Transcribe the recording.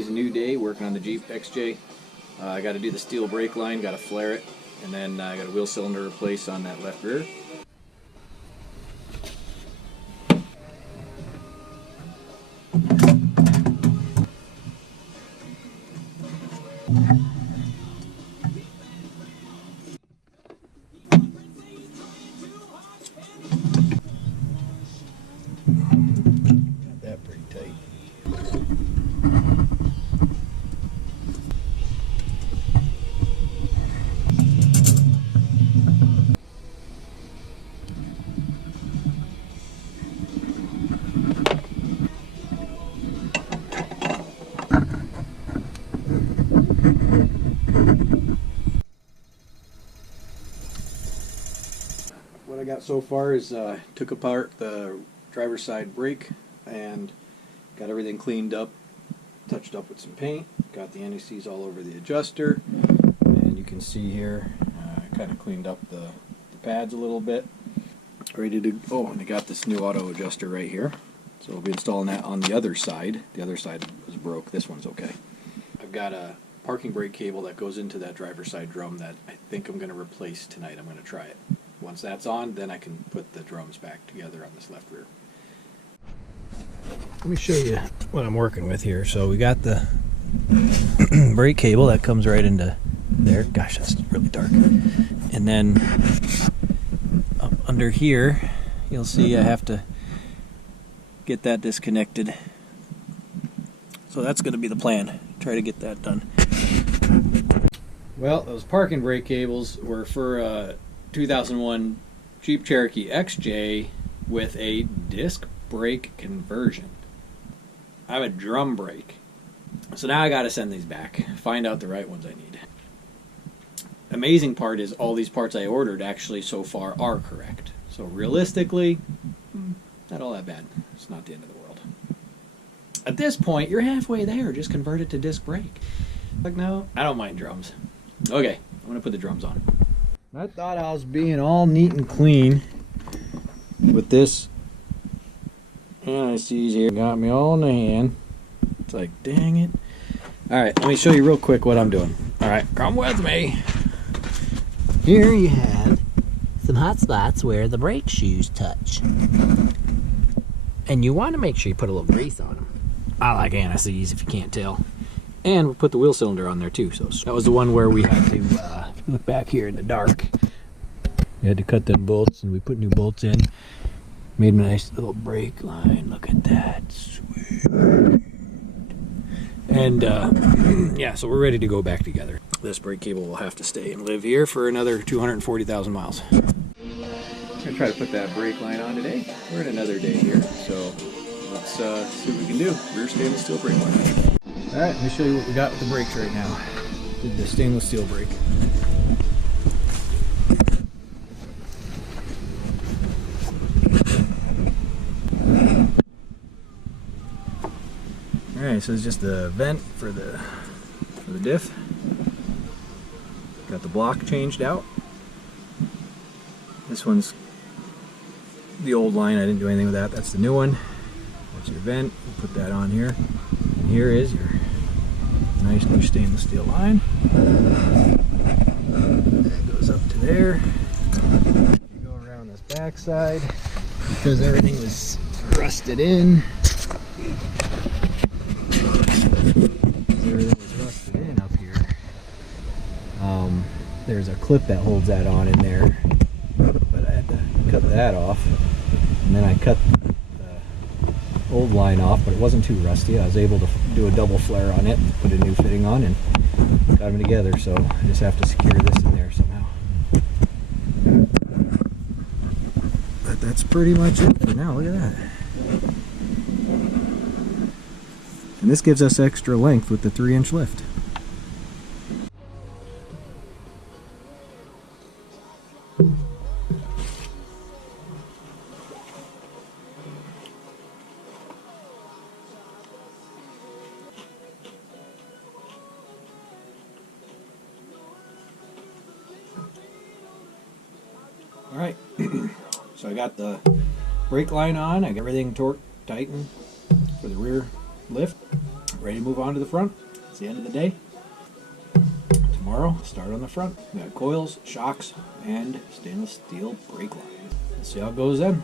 Today's a new day working on the Jeep XJ. I got to do the steel brake line, got to flare it, and then I got a wheel cylinder replace on that left rear. Got that pretty tight. What I got so far is took apart the driver's side brake and got everything cleaned up, touched up with some paint, got the NECs all over the adjuster, and you can see here I kind of cleaned up the pads a little bit. Ready to go. And I got this new auto adjuster right here, so we'll be installing that on the other side. The other side was broke, this one's okay. I've got a parking brake cable that goes into that driver's side drum that I think I'm going to replace tonight. I'm going to try it. Once that's on, then I can put the drums back together on this left rear. Let me show you what I'm working with here. So we got the brake cable that comes right into there. Gosh, that's really dark. And then up under here, you'll see I have to get that disconnected. So that's going to be the plan. Try to get that done. Well, those parking brake cables were for 2001 Jeep Cherokee XJ with a disc brake conversion. I have a drum brake. So now I got to send these back, find out the right ones I need. Amazing part is all these parts I ordered actually so far are correct. So realistically, not all that bad. It's not the end of the world. At this point, you're halfway there. Just convert it to disc brake. Like, no, I don't mind drums. Okay, I'm going to put the drums on. I thought I was being all neat and clean with this. NECs here got me all in the hand. It's like, dang it. Alright, let me show you real quick what I'm doing. Alright, come with me. Here you have some hot spots where the brake shoes touch. And you want to make sure you put a little grease on them. I like NECs if you can't tell. And we'll put the wheel cylinder on there too. So that was the one where we had to look back here in the dark. We had to cut them bolts and we put new bolts in. Made a nice little brake line. Look at that. Sweet. And yeah, so we're ready to go back together. This brake cable will have to stay and live here for another 240,000 miles. I'm gonna try to put that brake line on today. We're in another day here, so let's see what we can do. Rear stainless steel brake line. Alright, let me show you what we got with the brakes right now. Did the stainless steel brake. Alright, so it's just the vent for the diff. Got the block changed out. This one's the old line, I didn't do anything with that. That's the new one. That's your vent. We'll put that on here. And here is your nice new stainless steel line. That goes up to there. You go around this back side because everything was rusted in. Up here. There's a clip that holds that on in there, but I had to cut that off. And then I cut the old line off, but it wasn't too rusty. I was able to do a double flare on it, put a new fitting on, and got them together. So I just have to secure this in there somehow. But that's pretty much it for now. Look at that. And this gives us extra length with the 3-inch lift. Alright, so I got the brake line on, I got everything torqued, tightened for the rear lift. ready to move on to the front. It's the end of the day. Tomorrow, start on the front. We got coils, shocks, and stainless steel brake line. Let's see how it goes then.